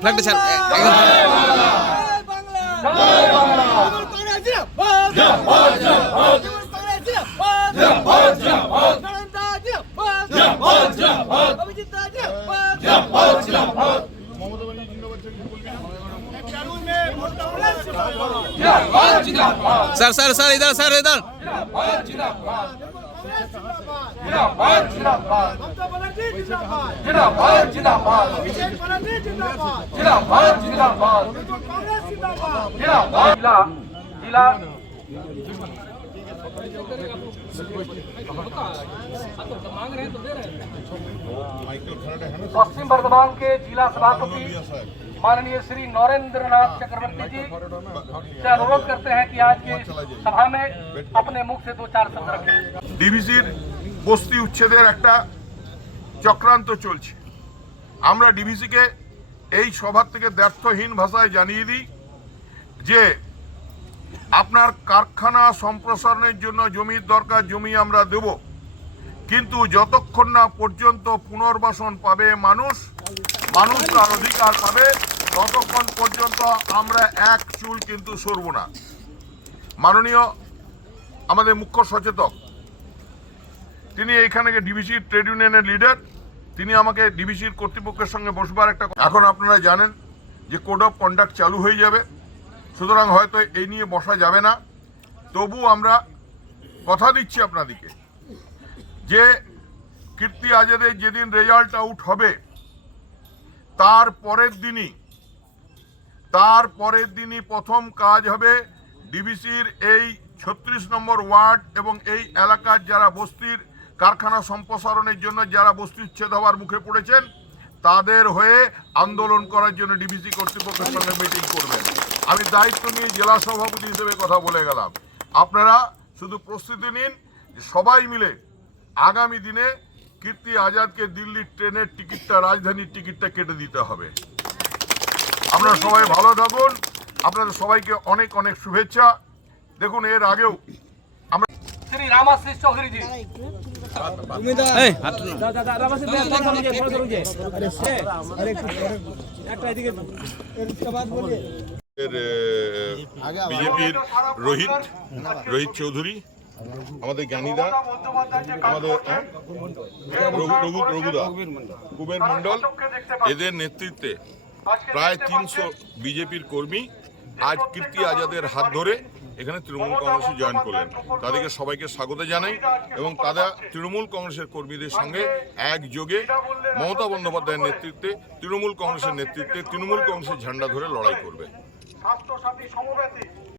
ফ্ল্যাগটা ছাড় sir sir sir इधर sir इधर जिंदाबाद जिंदाबाद। जिंदाबाद जिंदाबाद। जिंदाबाद जिंदाबाद। जिंदाबाद। जिला जिला। पश्चिम बर्धमान के जिला सभापति माननीय श्री नरेंद्र नाथ चक्रवर्ती जी से अनुरोध करते हैं कि आज के सभा में अपने मुख से दो चार शब्द रखें ডিভিসির বস্তি উচ্ছেদের একটা চক্রান্ত চলছে আমরা ডিভিসিকে এই সভা থেকে ব্যর্থহীন ভাষায় জানিয়ে দিই যে আপনার কারখানা সম্প্রসারণের জন্য জমির দরকার জমি আমরা দেব কিন্তু যতক্ষণ না পর্যন্ত পুনর্বাসন পাবে মানুষ মানুষ তার অধিকার পাবে ততক্ষণ পর্যন্ত আমরা এক চুল কিন্তু সরব না। মাননীয় আমাদের মুখ্য সচেতক, তিনি এইখানে ডিভিসির ট্রেড ইউনিয়নের লিডার, তিনি আমাকে ডিভিসির কর্তৃপক্ষের সঙ্গে বসবার একটা এখন আপনারা জানেন যে কোড অফ কন্ডাক্ট চালু হয়ে যাবে, সুতরাং হয়তো এই নিয়ে বসা যাবে না। তবু আমরা কথা দিচ্ছি আপনাদেরকে যে কীর্তি আজাদের যেদিন রেজাল্ট আউট হবে, তার পরের দিনই তার পরের দিনই প্রথম কাজ হবে ডিবিসির এই ছত্রিশ নম্বর ওয়ার্ড এবং এই এলাকার যারা বস্তির কারখানা সম্প্রসারণের জন্য যারা বস্তি উচ্ছেদ হওয়ার মুখে পড়েছেন, তাদের হয়ে আন্দোলন করার জন্য ডিবিসি কর্তৃপক্ষের সঙ্গে মিটিং করবেন। আমি দায়িত্ব নিয়ে জেলা সভাপতি হিসেবে কথা বলে গেলাম। আপনারা শুধু প্রস্তুতি নিন সবাই মিলে আগামী দিনে কীর্তি আজাদকে দিল্লির ট্রেনের টিকিটটা, রাজধানীর টিকিটটা কেটে দিতে হবে। আপনারা সবাই ভালো থাকুন আপনাদের সবাইকে অনেক অনেক শুভেচ্ছা দেখুন এর আগেও আমরা শ্রী রামাশ্রী বিজেপির রোহিত রোহিত চৌধুরী আমাদের জ্ঞানীদা আমাদের রঘুদা কুবের মন্ডল এদের নেতৃত্বে প্রায় তিনশো বিজেপির কর্মী আজ কীর্তি আজাদের হাত ধরে এখানে তৃণমূল কংগ্রেসে জয়েন করলেন। তাদেরকে সবাইকে স্বাগত জানাই এবং তারা তৃণমূল কংগ্রেসের কর্মীদের সঙ্গে একযোগে মমতা বন্দ্যোপাধ্যায়ের নেতৃত্বে তৃণমূল কংগ্রেসের নেতৃত্বে তৃণমূল কংগ্রেসের ঝান্ডা ধরে লড়াই করবে। স্বাস্থ্য সাথী সমব্যথী